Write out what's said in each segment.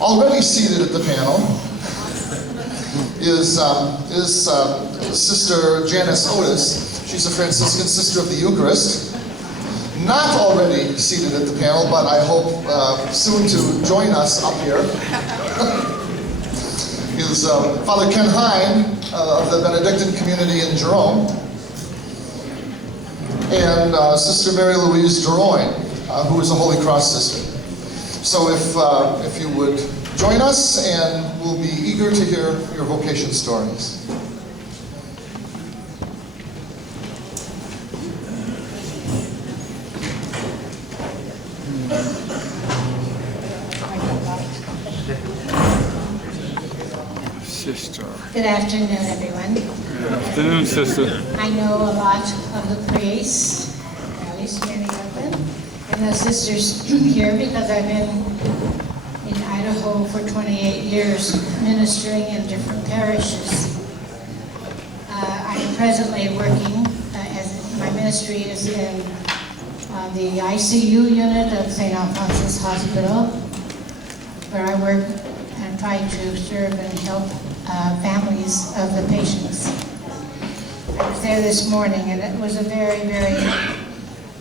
Already seated at the panel is Sister Janice Otis. She's a Franciscan sister of the Eucharist. Not already seated at the panel, but I hope soon to join us up here, is Father Ken Hein of the Benedictine community in Jerome, and Sister Mary Louise Deroin, who is a Holy Cross sister. So if you would join us, and we'll be eager to hear your vocation stories. Sister. Good afternoon, everyone. Good afternoon, sister. I know a lot of the priests, at least many of them, and the sisters here because I've been in Idaho for 28 years ministering in different parishes. I am presently working, as my ministry is in the ICU unit of St. Alphonsus Hospital, where I work and try to serve and help families of the patients. I was there this morning, and it was a very, very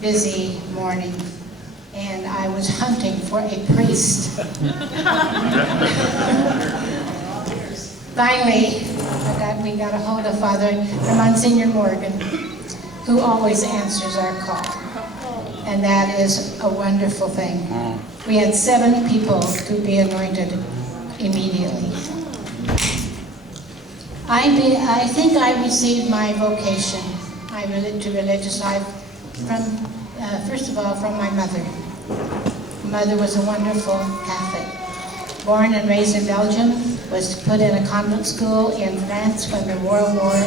busy morning, and I was hunting for a priest. Finally, we got a hold of Father Monsignor Morgan, who always answers our call, and that is a wonderful thing. We had 7 people to be anointed immediately. I think I received my vocation, to religious life, from, first of all, from my mother. My mother was a wonderful Catholic. Born and raised in Belgium, was put in a convent school in France when the World War,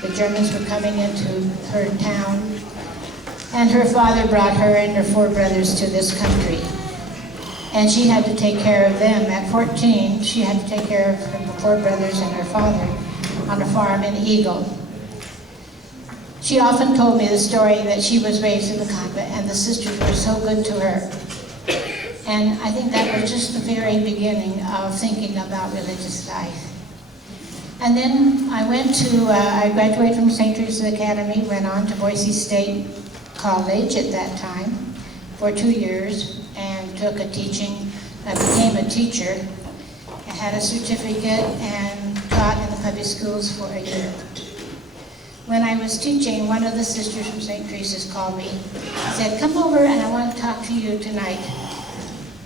the Germans were coming into her town. And her father brought her and her 4 brothers to this country. And she had to take care of them. At 14, she had to take care of her 4 brothers and her father on a farm in Eagle. She often told me the story that she was raised in the convent and the sisters were so good to her. And I think that was just the very beginning of thinking about religious life. And then I graduated from St. Teresa's Academy, went on to Boise State College at that time for 2 years, and took a teaching. I became a teacher. I had a certificate and taught in the public schools for a year. When I was teaching, one of the sisters from St. Teresa's called me, said, "Come over and I want to talk to you tonight."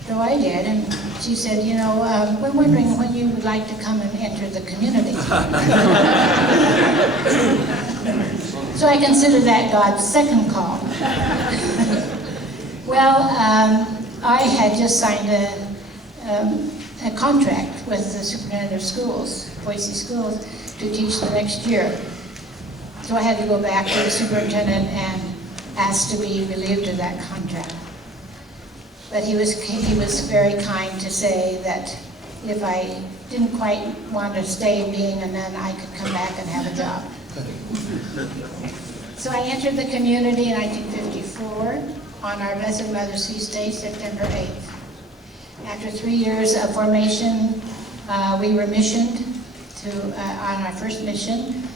So I did, and she said, "You know, we're wondering when you would like to come and enter the community." So I consider that God's second call. Well, I had just signed a contract with the superintendent of schools, Boise schools, to teach the next year. So I had to go back to the superintendent and ask to be relieved of that contract. But he was very kind to say that if I didn't quite want to stay being a nun, I could come back and have a job. So I entered the community in 1954 on our Blessed Mother's Feast Day, September 8th. After 3 years of formation, we were missioned on our first mission.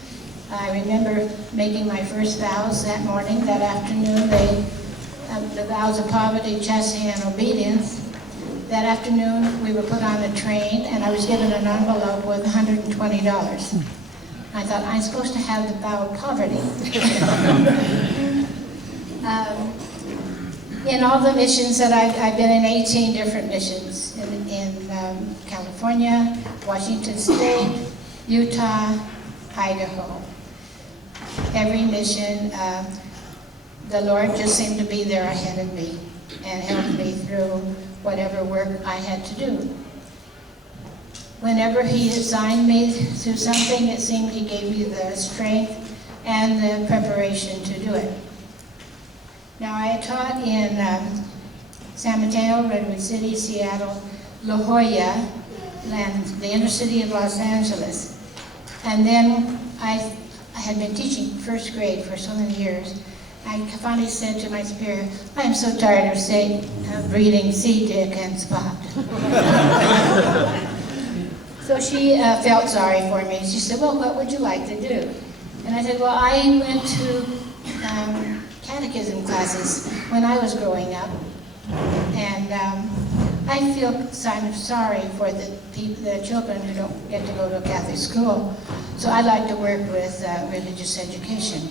I remember making my first vows that morning. That afternoon, the vows of poverty, chastity, and obedience. That afternoon, we were put on a train, and I was given an envelope with $120. I thought, I'm supposed to have the vow of poverty. In all the missions that I've been in 18 different missions in California, Washington State, Utah, Idaho. Every mission, the Lord just seemed to be there ahead of me and helped me through whatever work I had to do. Whenever He assigned me to something, it seemed He gave me the strength and the preparation to do it. Now, I taught in San Mateo, Redwood City, Seattle, La Jolla, and the inner city of Los Angeles. And then I had been teaching first grade for so many years, I finally said to my superior, I am so tired of reading See, Dick, and Spot. So she felt sorry for me. She said, well, what would you like to do? And I said, well, I went to catechism classes when I was growing up. And I feel kind of sorry for the children who don't get to go to a Catholic school. So I'd like to work with religious education.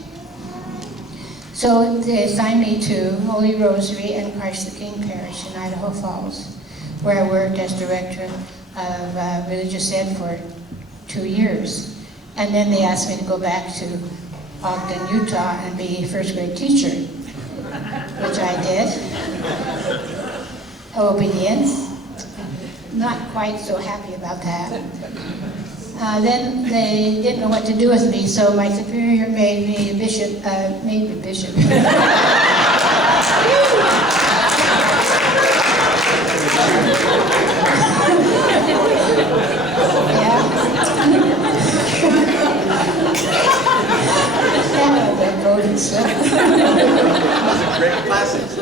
So they assigned me to Holy Rosary and Christ the King Parish in Idaho Falls, where I worked as director of religious ed for 2 years. And then they asked me to go back to Ogden, Utah and be a first grade teacher, which I did. Obedience. Not quite so happy about that. Then they didn't know what to do with me, so my superior made me a bishop. Great classes.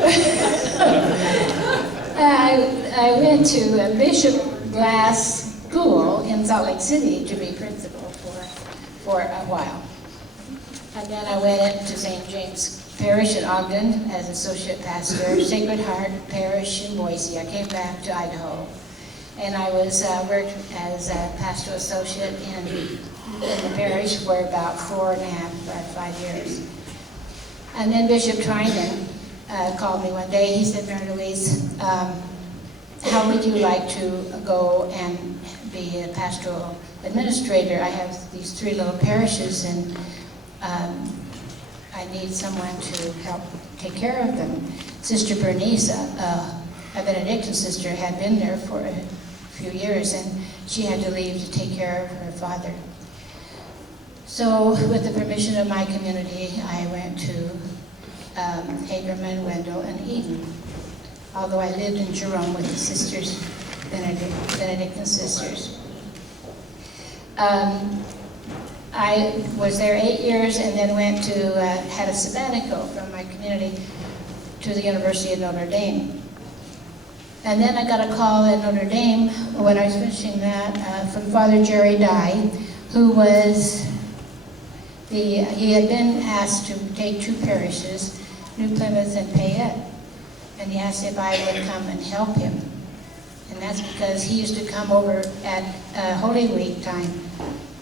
I went to a Bishop Glass school in Salt Lake City to be principal for a while. And then I went into St. James Parish in Ogden as associate pastor, Sacred Heart Parish in Boise. I came back to Idaho. And I was worked as a pastoral associate in the parish for about 5 years. And then Bishop Trinan called me one day. He said, Mary Louise, how would you like to go and be a pastoral administrator? I have these 3 little parishes and I need someone to help take care of them. Sister Bernice, a Benedictine sister, had been there for a few years and she had to leave to take care of her father. So with the permission of my community, I went to Hagerman, Wendell, and Eden. Although I lived in Jerome with the sisters, Benedictine sisters. I was there 8 years and then went to, had a sabbatical from my community to the University of Notre Dame. And then I got a call at Notre Dame when I was finishing that from Father Jerry Dye, who was he had been asked to take 2 parishes, New Plymouth and Payette. And he asked if I would come and help him. And that's because he used to come over at Holy Week time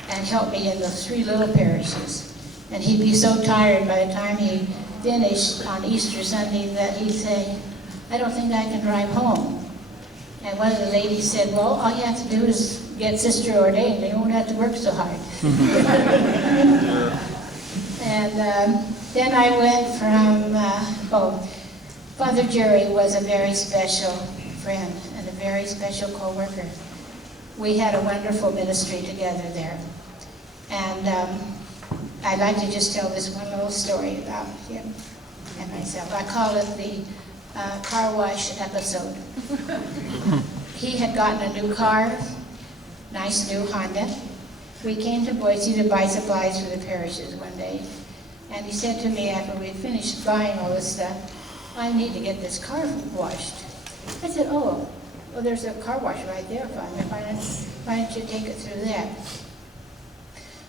and help me in those 3 little parishes. And he'd be so tired by the time he finished on Easter Sunday that he'd say, I don't think I can drive home. And one of the ladies said, well, all you have to do is get sister ordained. You won't have to work so hard. And then I went from, Father Jerry was a very special friend and a very special co-worker. We had a wonderful ministry together there. And I'd like to just tell this one little story about him and myself. I call it the car wash episode. He had gotten a new car, nice new Honda. We came to Boise to buy supplies for the parishes one day. And he said to me after we had finished buying all this stuff, I need to get this car washed. I said, oh, well, there's a car wash right there, Father. Why don't you take it through there?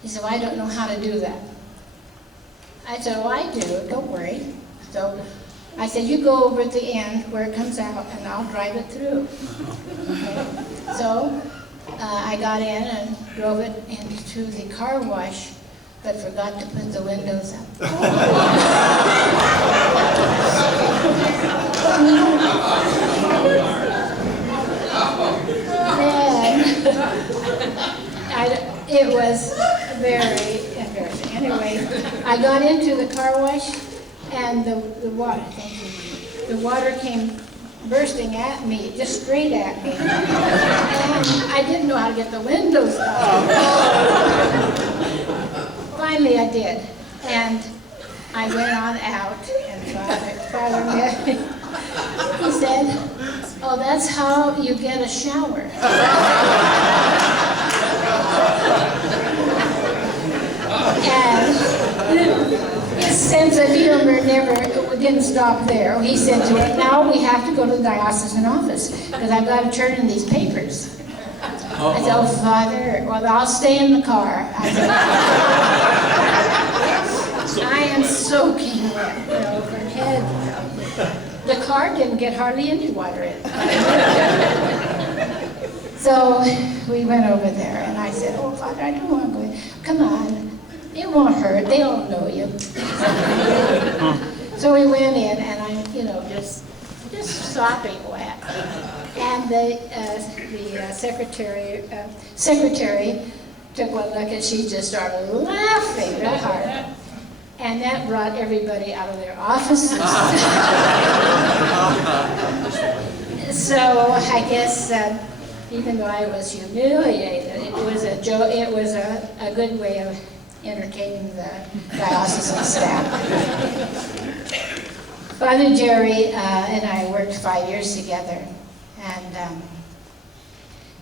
He said, well, I don't know how to do that. I said, oh, I do, don't worry. So I said, you go over at the end where it comes out and I'll drive it through. Okay. So I got in and drove it into the car wash, but forgot to put the windows up. It was very embarrassing. Anyway, I got into the car wash and the water came bursting at me, just straight at me. And I didn't know how to get the windows up. Finally I did. And I went on out and Father met me. He said, oh, that's how you get a shower. And his sense of humor didn't stop there. He said to me, now we have to go to the diocesan office because I've got to turn in these papers. I said, oh, Father, well, I'll stay in the car. I said, I am soaking wet, from head. The car didn't get hardly any water in it. So we went over there, and I said, oh, Father, I don't want to go in. Come on, it won't hurt. They don't know you. So we went in, and I'm, just sopping wet. And the secretary took one look, and she just started laughing real hard. And that brought everybody out of their offices. So I guess even though I was humiliated, it was a joke. It was a good way of entertaining the diocesan staff. Father Jerry and I worked 5 years together, and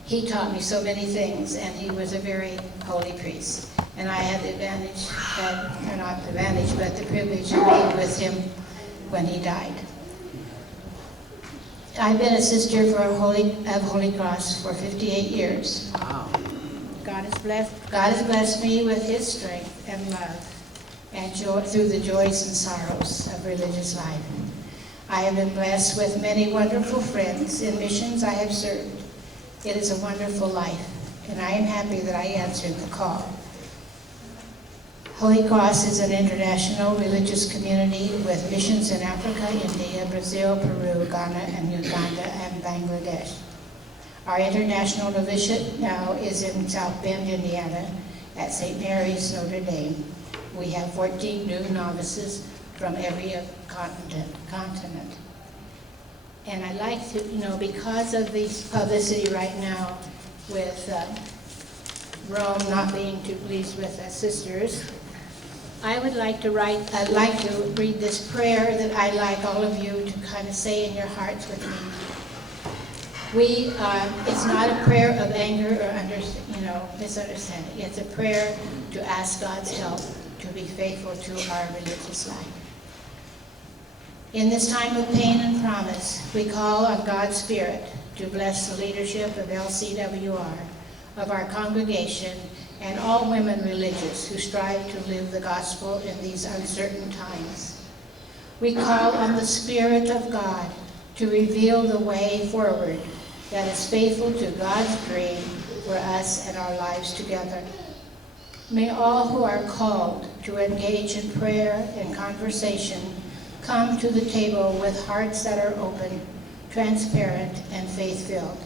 he taught me so many things, and he was a very holy priest. And I had the advantage, or not the advantage, but the privilege of being with him when he died. I've been a sister of Holy Cross for 58 years. Wow. God has blessed me with his strength and love and joy through the joys and sorrows of religious life. I have been blessed with many wonderful friends in missions I have served. It is a wonderful life, and I am happy that I answered the call. Holy Cross is an international religious community with missions in Africa, India, Brazil, Peru, Ghana, and Uganda, and Bangladesh. Our international novitiate now is in South Bend, Indiana, at St. Mary's, Notre Dame. We have 14 new novices from every continent. And I'd like to, because of the publicity right now with Rome not being too pleased with us sisters, I'd like to read this prayer that I'd like all of you to kind of say in your hearts with me. It's not a prayer of anger or misunderstanding. It's a prayer to ask God's help to be faithful to our religious life. In this time of pain and promise, we call on God's Spirit to bless the leadership of LCWR, of our congregation, and all women religious who strive to live the gospel in these uncertain times. We call on the Spirit of God to reveal the way forward that is faithful to God's dream for us and our lives together. May all who are called to engage in prayer and conversation come to the table with hearts that are open, transparent, and faith-filled.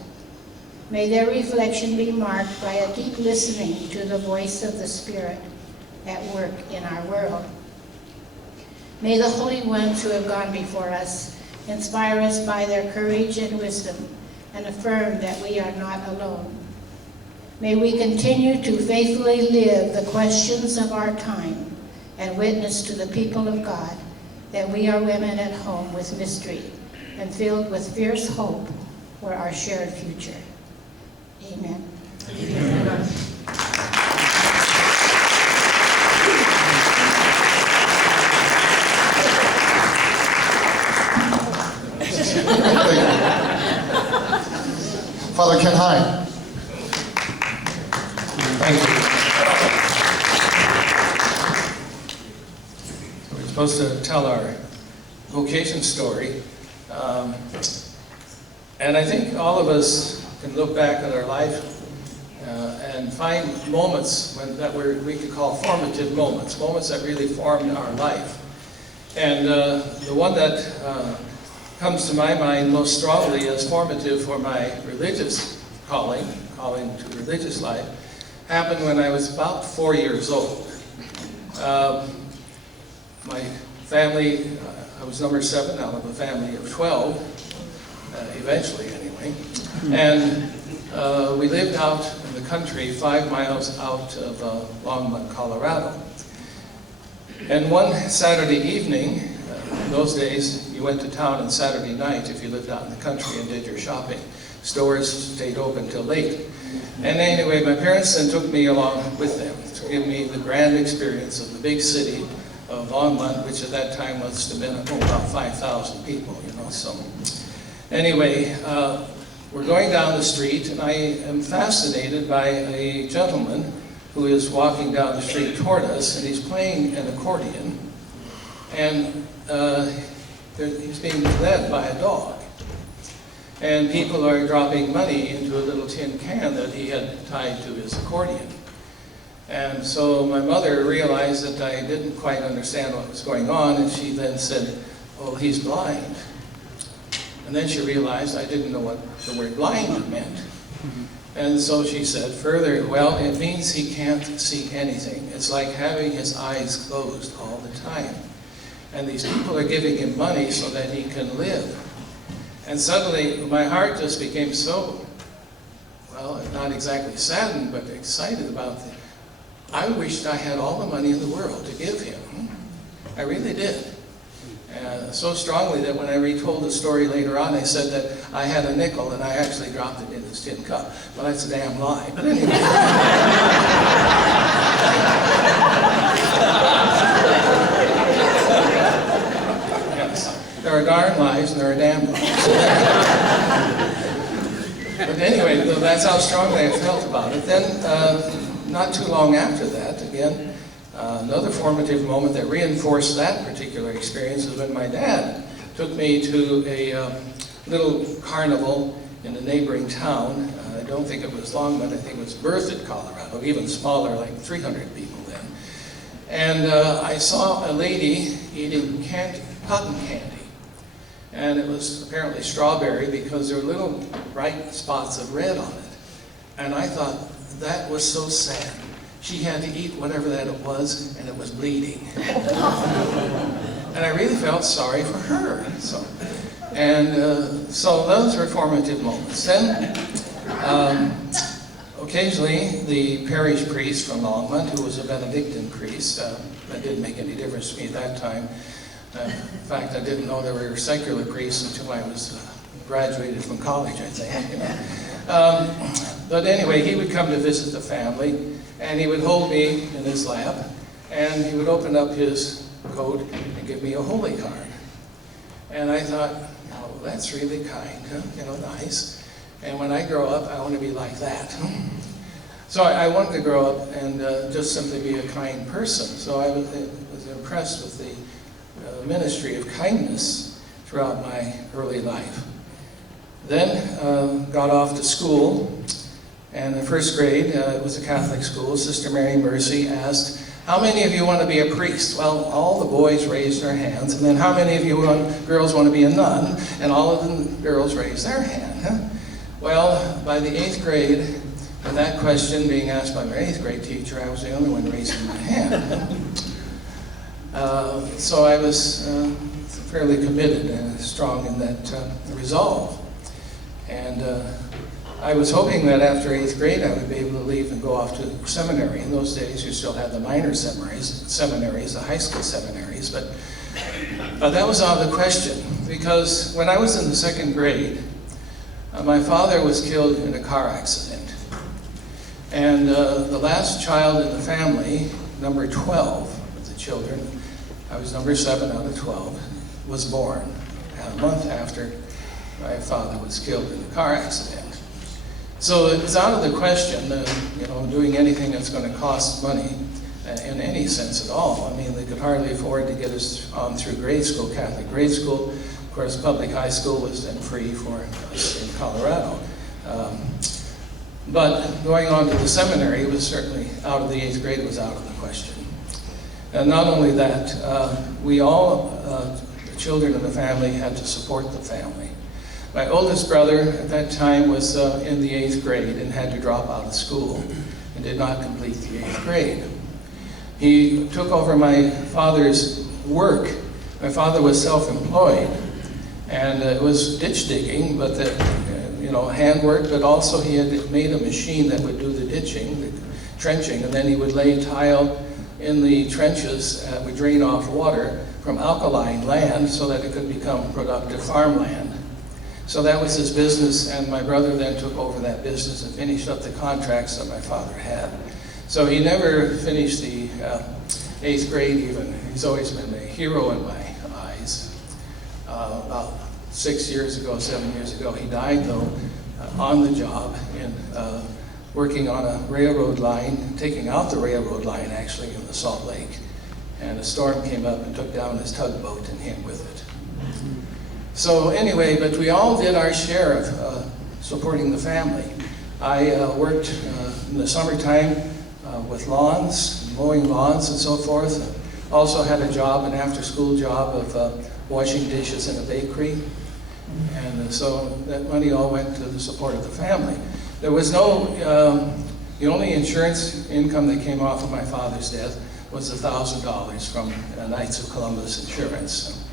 May their reflection be marked by a deep listening to the voice of the Spirit at work in our world. May the holy ones who have gone before us inspire us by their courage and wisdom and affirm that we are not alone. May we continue to faithfully live the questions of our time and witness to the people of God that we are women at home with mystery and filled with fierce hope for our shared future. Amen. Amen. Father Ken Hein. Thank you. We're supposed to tell our vocation story. And I think all of us can look back at our life and find moments that we could call formative moments that really formed our life. And the one that comes to my mind most strongly as formative for my religious calling to religious life, happened when I was about 4 years old. My family, I was number 7 out of a family of 12, eventually anyway, and we lived out in the country 5 miles out of Longmont, Colorado. And one Saturday evening, in those days, you went to town on Saturday night if you lived out in the country and did your shopping. Stores stayed open till late. And anyway, my parents then took me along with them to give me the grand experience of the big city of Longmont, which at that time must have been about 5,000 people, you know. So anyway, we're going down the street, and I am fascinated by a gentleman who is walking down the street toward us, and he's playing an accordion, and he's being led by a dog. And people are dropping money into a little tin can that he had tied to his accordion. And so my mother realized that I didn't quite understand what was going on, and she then said, "Oh, he's blind." And then she realized I didn't know what the word blind meant. And so she said further, "Well, it means he can't see anything. It's like having his eyes closed all the time. And these people are giving him money so that he can live." And suddenly my heart just became so, well, not exactly saddened, but excited about it. I wished I had all the money in the world to give him. I really did. So strongly that when I retold the story later on, I said that I had a nickel and I actually dropped it in his tin cup. Well, that's a damn lie. But anyway. Yes. There are darn lies and there are damn lies. But anyway, that's how strongly I felt about it. Then, not too long after that, again, another formative moment that reinforced that particular experience was when my dad took me to a little carnival in a neighboring town. I don't think it was Longmont, I think it was Berthoud, Colorado, even smaller, like 300 people then. And I saw a lady eating cotton candy. And it was apparently strawberry because there were little bright spots of red on it. And I thought, that was so sad. She had to eat whatever that it was, and it was bleeding. And I really felt sorry for her. So those were formative moments. Then, occasionally, the parish priest from Longmont, who was a Benedictine priest, that didn't make any difference to me at that time. In fact, I didn't know there were secular priests until I was graduated from college, I think. You know. But anyway, he would come to visit the family, and he would hold me in his lap, and he would open up his coat and give me a holy card. And I thought, oh, that's really kind, huh? You know, nice. And when I grow up, I want to be like that. So I wanted to grow up and just simply be a kind person. So I was impressed with the ministry of kindness throughout my early life. Then got off to school, and in first grade, it was a Catholic school. Sister Mary Mercy asked, "How many of you want to be a priest?" Well, all the boys raised their hands, and then how many of you girls want to be a nun? And all of the girls raised their hand. Huh? Well, by the 8th grade, with that question being asked by my 8th grade teacher, I was the only one raising my hand. So I was fairly committed and strong in that resolve. And I was hoping that after 8th grade I would be able to leave and go off to seminary. In those days you still had the minor seminaries, the high school seminaries, but that was out of the question, because when I was in the 2nd grade, my father was killed in a car accident. And the last child in the family, number 12 of the children, I was number 7 out of 12, was born a month after my father was killed in a car accident. So it's out of the question, doing anything that's going to cost money in any sense at all. I mean, they could hardly afford to get us on through grade school, Catholic grade school. Of course, public high school was then free for us in Colorado. But going on to the seminary was certainly out of the 8th grade, it was out of the question. And not only that, we all, the children in the family, had to support the family. My oldest brother at that time was in the 8th grade and had to drop out of school and did not complete the 8th grade. He took over my father's work. My father was self-employed, and it was ditch digging, but handwork, but also he had made a machine that would do the ditching, the trenching, and then he would lay tile in the trenches that would drain off water from alkaline land so that it could become productive farmland. So that was his business, and my brother then took over that business and finished up the contracts that my father had. So he never finished the 8th grade even. He's always been a hero in my eyes. About 7 years ago, he died though, on the job in working on a railroad line, taking out the railroad line actually in the Salt Lake. And a storm came up and took down his tugboat and him with it. So anyway, but we all did our share of supporting the family. I worked in the summertime with lawns, mowing lawns and so forth. Also had a job, an after-school job of washing dishes in a bakery. And so that money all went to the support of the family. There was no, the only insurance income that came off of my father's death was $1,000 from Knights of Columbus Insurance.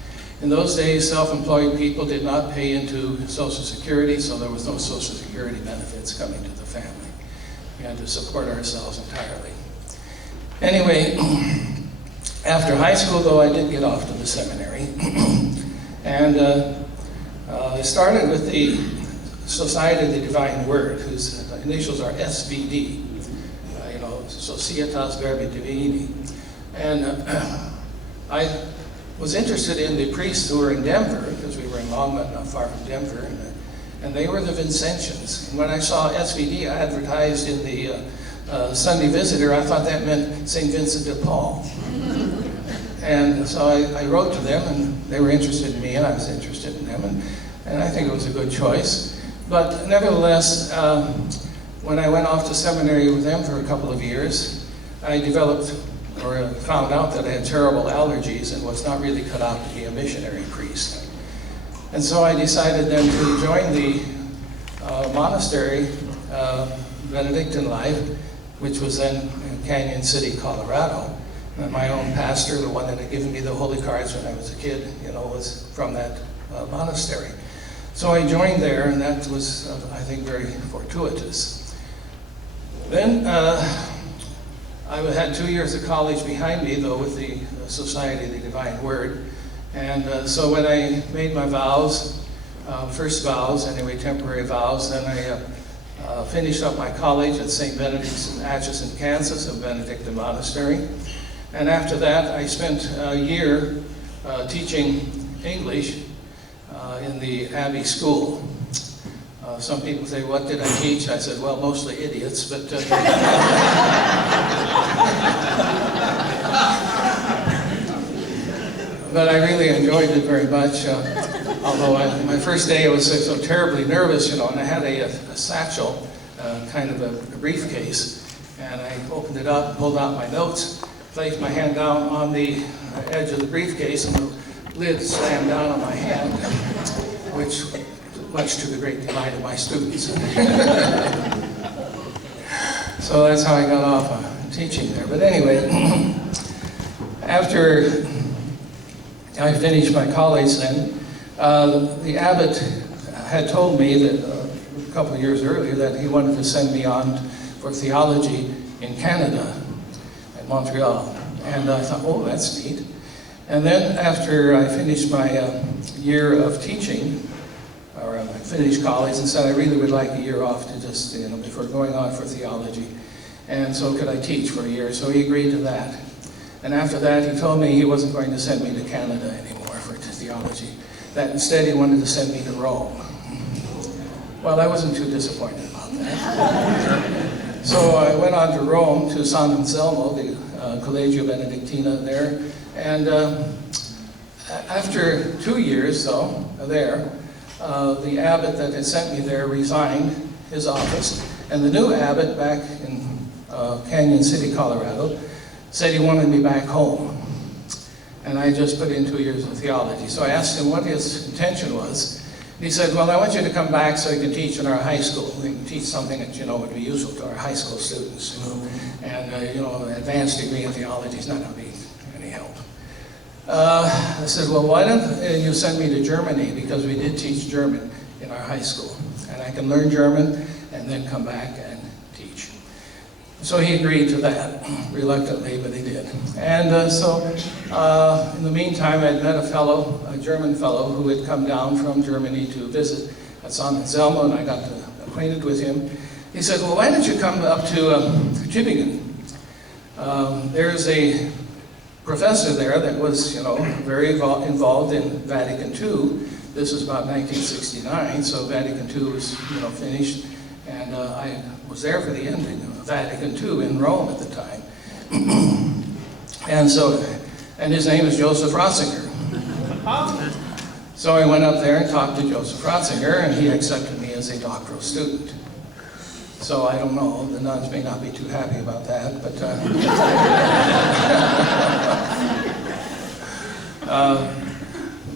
In those days, self-employed people did not pay into Social Security, so there was no Social Security benefits coming to the family. We had to support ourselves entirely. Anyway, after high school, though, I did get off to the seminary. And I started with the Society of the Divine Word, whose initials are SVD, Societas Verbi Divini. And I was interested in the priests who were in Denver, because we were in Longmont, not far from Denver, and they were the Vincentians. And when I saw SVD advertised in the Sunday Visitor, I thought that meant St. Vincent de Paul. And so I wrote to them, and they were interested in me, and I was interested in them, and I think it was a good choice. But nevertheless, when I went off to seminary with them for a couple of years, I developed or found out that I had terrible allergies and was not really cut out to be a missionary priest. And so I decided then to join the monastery, Benedictine Life, which was then in Canyon City, Colorado. And my own pastor, the one that had given me the holy cards when I was a kid, was from that monastery. So I joined there, and that was, I think, very fortuitous. Then I had 2 years of college behind me, though, with the Society of the Divine Word. And so when I made my vows, first vows, anyway, temporary vows, then I finished up my college at St. Benedict's in Atchison, Kansas, a Benedictine monastery. And after that, I spent a year teaching English in the Abbey School. Some people say, what did I teach? I said, well, mostly idiots, but... But I really enjoyed it very much, although my first day I was so terribly nervous, and I had a satchel, kind of a briefcase, and I opened it up, pulled out my notes, placed my hand down on the edge of the briefcase, and the lid slammed down on my hand, which much to the great delight of my students. So that's how I got off teaching there. But anyway, after I finished my college then, the abbot had told me that a couple of years earlier that he wanted to send me on for theology in Canada, at Montreal. And I thought, oh, that's neat. And then after I finished my year of teaching, or I finished college, and said I really would like a year off to just, before going on for theology. And so could I teach for a year? So he agreed to that. And after that, he told me he wasn't going to send me to Canada anymore for theology. That instead he wanted to send me to Rome. Well, I wasn't too disappointed about that. So I went on to Rome, to San Anselmo, the Collegio Benedictina there. And after 2 years, though, there, the abbot that had sent me there resigned his office, and the new abbot back in Canyon City, Colorado, said he wanted me back home. And I just put in 2 years of theology. So I asked him what his intention was. And he said, well, I want you to come back so you can teach in our high school. You can teach something that, would be useful to our high school students. And, an advanced degree in theology is not going to be any help. I said, well, why don't you send me to Germany, because we did teach German in our high school. And I can learn German and then come back and teach. So he agreed to that, reluctantly, but he did. And in the meantime, I'd met a German fellow, who had come down from Germany to visit at San Anselmo, and I got acquainted with him. He said, well, why don't you come up to Tübingen? There's a professor there that was, very involved in Vatican II. This was about 1969, so Vatican II was, finished, and I was there for the ending of Vatican II in Rome at the time. And his name is Joseph Ratzinger. So I went up there and talked to Joseph Ratzinger, and he accepted me as a doctoral student. So I don't know, the nuns may not be too happy about that,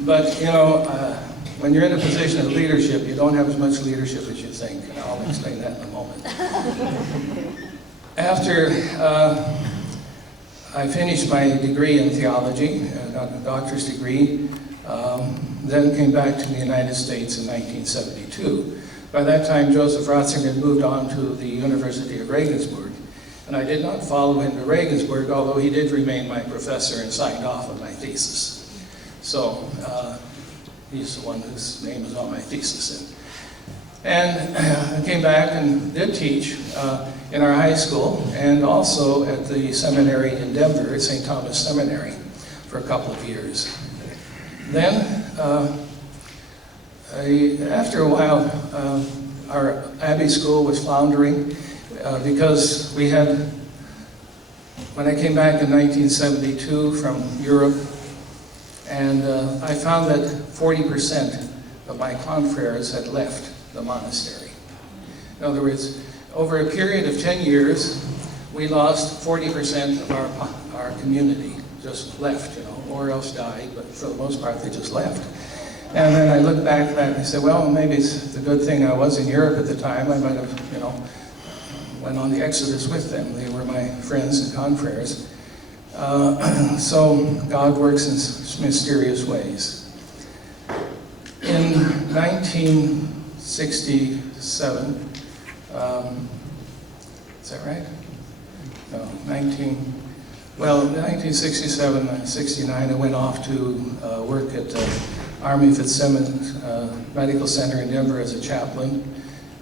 but when you're in a position of leadership, you don't have as much leadership as you think, and I'll explain that in a moment. After I finished my degree in theology, got a doctor's degree, then came back to the United States in 1972. By that time, Joseph Ratzinger had moved on to the University of Regensburg, and I did not follow him to Regensburg, although he did remain my professor and signed off on my thesis. So he's the one whose name is on my thesis. And I came back and did teach in our high school and also at the seminary in Denver, at St. Thomas Seminary, for a couple of years. Then, after a while, our Abbey school was floundering because we had, when I came back in 1972 from Europe, and I found that 40% of my confreres had left the monastery. In other words, over a period of 10 years, we lost 40% of our community, just left, or else died, but for the most part, they just left. And then I looked back at that and I said, well, maybe it's a good thing I was in Europe at the time. I might have, went on the Exodus with them. They were my friends and confreres. So God works in mysterious ways. In 1967, is that right? No, 1967, 69, I went off to work at Army Fitzsimmons Medical Center in Denver as a chaplain,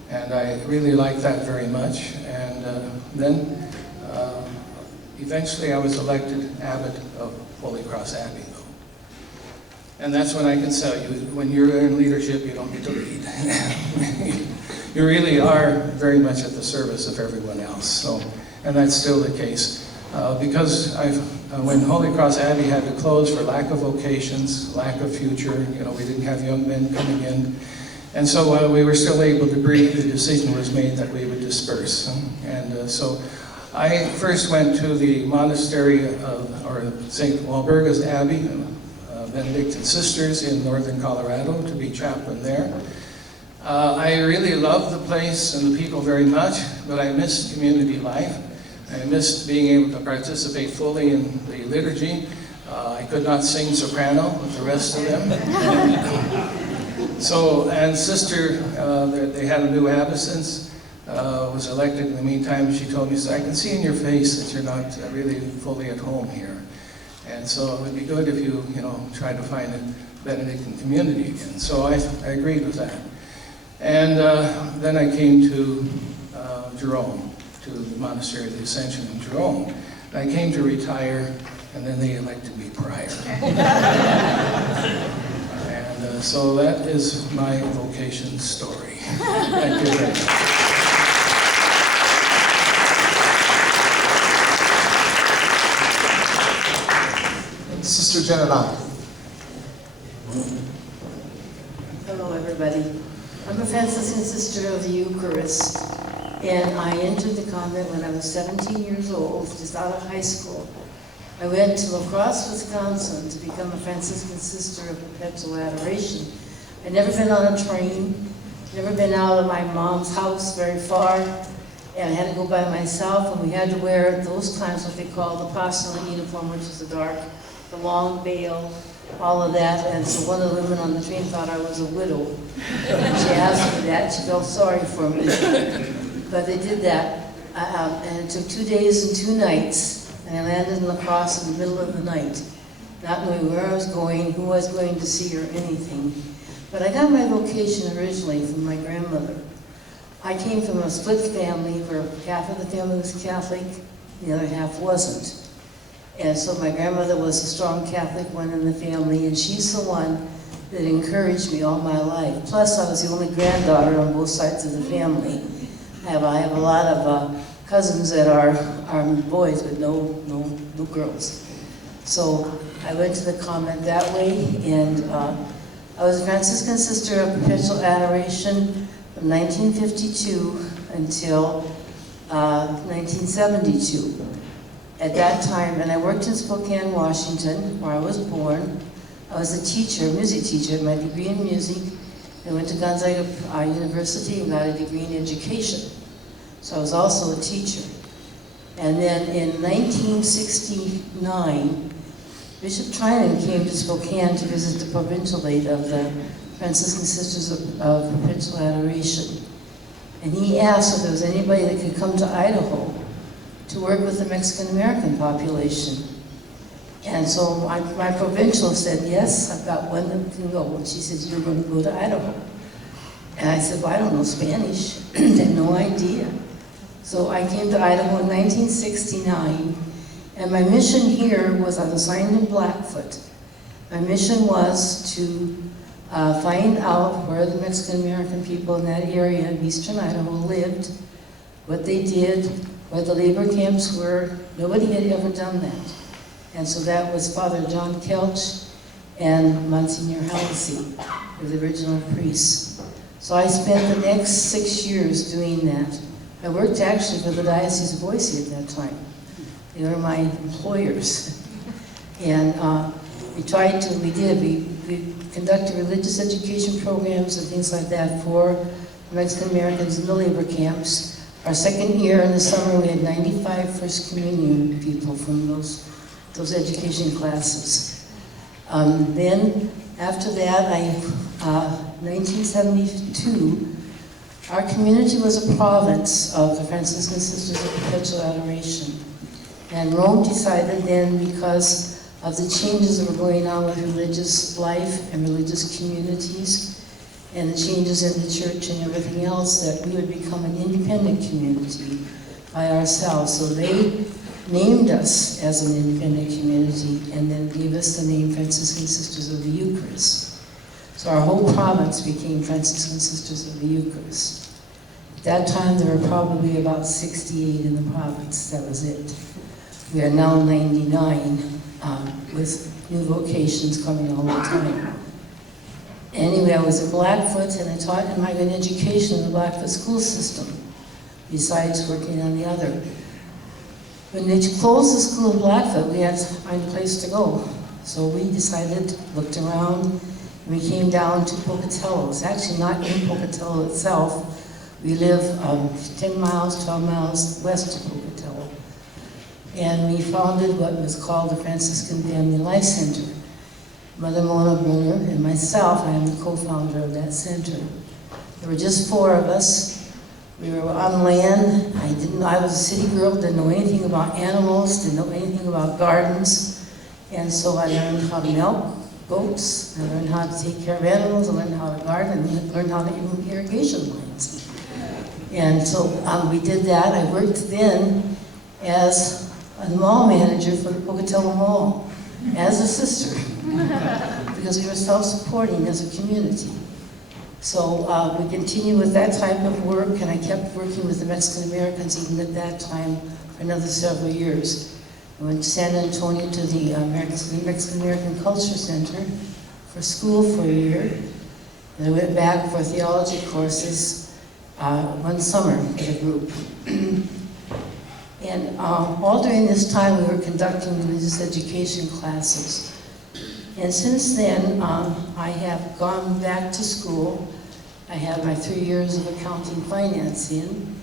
and I really liked that very much. And then eventually I was elected abbot of Holy Cross Abbey, though. And that's when I can tell you, when you're in leadership, you don't get to lead. You really are very much at the service of everyone else. So, and that's still the case. Because when Holy Cross Abbey had to close for lack of vocations, lack of future, we didn't have young men coming in. And so while we were still able to breathe, the decision was made that we would disperse. And so I first went to the monastery or St. Walburga's Abbey, Benedictine Sisters in northern Colorado, to be chaplain there. I really loved the place and the people very much, but I missed community life. I missed being able to participate fully in the liturgy. I could not sing soprano with the rest of them. So, and Sister, they had a new abbess, was elected in the meantime. She told me, I can see in your face that you're not really fully at home here. And so it would be good if you, try to find a Benedictine community again. So I agreed with that. And then I came to Jerome, to the Monastery of the Ascension in Jerome. And I came to retire, and then they elected me prior. And so that is my vocation story. Thank you very much. Sister Janice. Hello, everybody. I'm a Franciscan sister of the Eucharist, and I entered the convent when I was 17 years old, just out of high school. I went to La Crosse, Wisconsin to become a Franciscan sister of perpetual adoration. I'd never been on a train, never been out of my mom's house very far, and I had to go by myself, and we had to wear at those times what they called the apostolic uniform, which was the long veil, all of that. And so one of the women on the train thought I was a widow. She asked me that. She felt sorry for me. But they did that. And it took 2 days and 2 nights. And I landed in La Crosse in the middle of the night, not knowing where I was going, who I was going to see, or anything. But I got my vocation originally from my grandmother. I came from a split family where half of the family was Catholic, the other half wasn't. And so my grandmother was a strong Catholic one in the family, and she's the one that encouraged me all my life. Plus, I was the only granddaughter on both sides of the family. I have a lot of cousins that are boys, but no girls. So I went to the convent that way, and I was a Franciscan sister of perpetual adoration from 1952 until 1972. At that time, and I worked in Spokane, Washington, where I was born. I was a teacher, music teacher, my degree in music. I went to Gonzaga University and got a degree in education. So I was also a teacher. And then in 1969, Bishop Trinan came to Spokane to visit the provincialate of the Franciscan Sisters of Perpetual Adoration. And he asked if there was anybody that could come to Idaho to work with the Mexican-American population. And so my provincial said, yes, I've got one that can go. And she said, you're going to go to Idaho. And I said, well, I don't know Spanish. I had no idea. So I came to Idaho in 1969, and my mission here was, I was assigned in Blackfoot. My mission was to find out where the Mexican-American people in that area of eastern Idaho lived, what they did, where the labor camps were. Nobody had ever done that. And so that was Father John Kelch and Monsignor Halsey, the original priests. So I spent the next 6 years doing that. I worked actually for the Diocese of Boise at that time. They were my employers. And we conducted religious education programs and things like that for Mexican Americans in the labor camps. Our second year in the summer, we had 95 First Communion people from those education classes. Then, after that, 1972, our community was a province of the Franciscan Sisters of Perpetual Adoration. And Rome decided then, because of the changes that were going on with religious life and religious communities, and the changes in the church and everything else, that we would become an independent community by ourselves. So they named us as an independent community and then gave us the name Franciscan Sisters of the Eucharist. So our whole province became Franciscan Sisters of the Eucharist. At that time, there were probably about 68 in the province. That was it. We are now 99 with new vocations coming all the time. Anyway, I was at Blackfoot, and I taught in migrant education in the Blackfoot school system, besides working on the other. When they closed the school in Blackfoot, we had to find a place to go. So we decided, looked around, and we came down to Pocatello. It's actually not in Pocatello itself. We live 10 miles, 12 miles west of Pocatello. And we founded what was called the Franciscan Family Life Center. Mother Mona Brunner and myself, I am the co-founder of that center. There were just 4 of us. We were on land. I was a city girl, didn't know anything about animals, didn't know anything about gardens. And so I learned how to milk goats, I learned how to take care of animals, I learned how to garden, and I learned how to do irrigation lines. And so we did that. I worked then as a mall manager for the Pocatello Mall, as a sister, because we were self-supporting as a community. So we continued with that type of work, and I kept working with the Mexican Americans even at that time for another several years. I went to San Antonio to the Mexican American Culture Center for school for a year, and I went back for theology courses one summer with a group. And all during this time, we were conducting religious education classes. And since then, I have gone back to school. I have my 3 years of accounting finance in,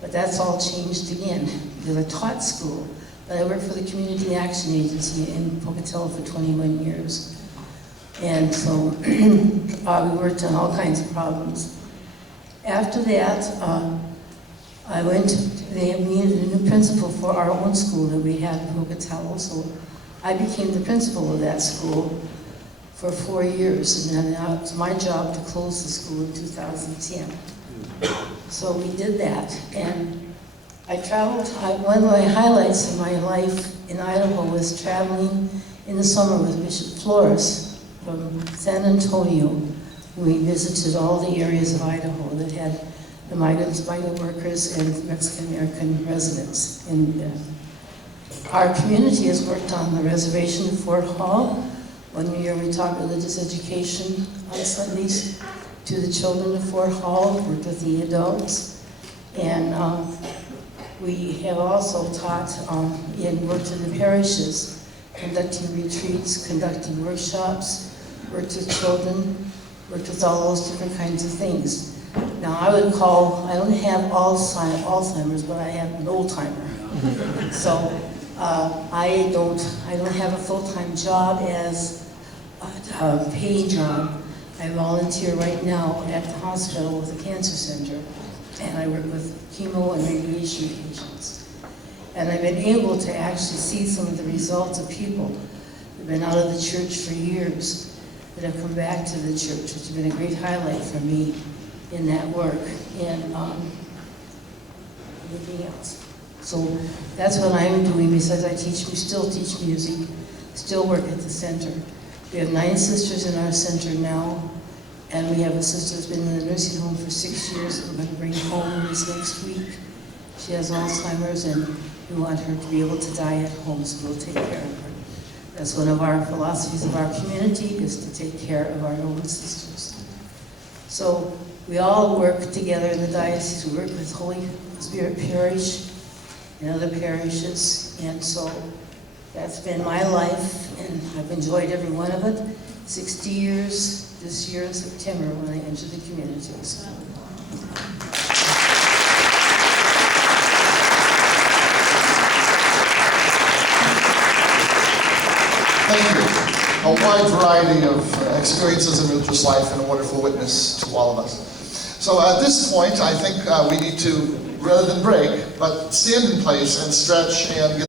but that's all changed again, because I taught school. But I worked for the Community Action Agency in Pocatello for 21 years. And so we worked on all kinds of problems. After that, they needed a new principal for our own school that we had in Pocatello, so I became the principal of that school for 4 years, and then it was my job to close the school in 2010. So we did that, and One of my highlights of my life in Idaho was traveling in the summer with Bishop Flores from San Antonio. We visited all the areas of Idaho that had the migrant workers and Mexican-American residents. And our community has worked on the reservation of Fort Hall. One year we taught religious education on Sundays to the children of Fort Hall, worked with the adults. And we have also taught and worked in the parishes, conducting retreats, conducting workshops, worked with children, worked with all those different kinds of things. Now I don't have Alzheimer's, but I have an old timer. So I don't have a full-time job as a paid job. I volunteer right now at the hospital with a cancer center, and I work with chemo and radiation patients. And I've been able to actually see some of the results of people that have been out of the church for years that have come back to the church, which has been a great highlight for me in that work, and everything else. So that's what I'm doing. Besides we still teach music, still work at the center. We have 9 sisters in our center now, and we have a sister that's been in the nursing home for 6 years that we're going to bring home this next week. She has Alzheimer's, and we want her to be able to die at home, so we'll take care of her. That's one of our philosophies of our community, is to take care of our own sisters. So we all work together in the diocese. We work with Holy Spirit Parish and other parishes, and so that's been my life, and I've enjoyed every one of it. 60 years this year in September when I entered the communities. Thank you. A wide variety of experiences in religious life and a wonderful witness to all of us. So at this point, I think we need to, rather than break, but stand in place and stretch and get